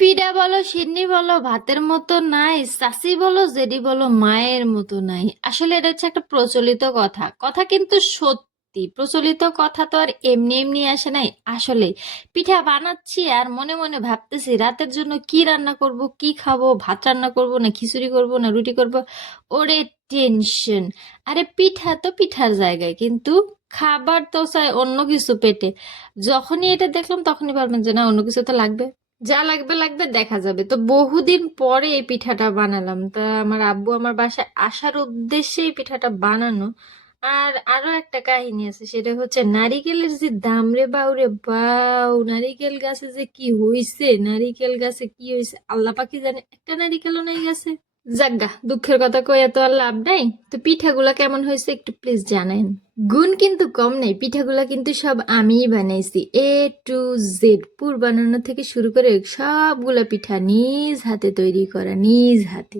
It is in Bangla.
ফিডা বলো, সিডনি বলো, ভাতের মতো নাই, সাসি বলো, জেডি বলো, মায়ের মতো নাই। আসলে এটা হচ্ছে একটা প্রচলিত কথা। কথা কিন্তু সত্যি, প্রচলিত কথা তো আর এমনি এমনি আসে নাই। আসলে পিঠা বানাচ্ছি আর মনে মনে ভাবতেছি রাতের জন্য কি রান্না করব, কি খাবো, ভাত রান্না করব না খিচুড়ি করব না রুটি করব। ওরে টেনশন! আরে পিঠা তো পিঠার জায়গায়, কিন্তু খাবার তো চাই অন্য কিছু পেটে। যখনই এটা দেখলাম তখনই ভাবলাম যে না, অন্য কিছু তো লাগবে। যা লাগবে লাগবে, দেখা যাবে। তো বহুদিন পরে এই পিঠাটা বানালাম। তা আমার আব্বু আমার বাসায় আসার উদ্দেশ্যে এই পিঠাটা বানানো। আর আরো একটা কাহিনী আছে, সেটা হচ্ছে নারিকেলের যে দাম রে বাউরে বাউ, নারিকেল গাছে যে কি হইছে, নারিকেল গাছে কি হইছে আল্লাহ পাকি জানে, একটা নারিকেলও নাই গাছে। যাজ্ঞা, দুঃখের কথা কই এত আর লাভ নাই। তো পিঠাগুলা কেমন হয়েছে একটু প্লিজ জানেন। গুণ কিন্তু কম নেই, পিঠাগুলা কিন্তু সব আমিই বানাইছি, A to Z, পুর বানানো থেকে শুরু করে সবগুলা পিঠা নিজ হাতে তৈরি করা, নিজ হাতে।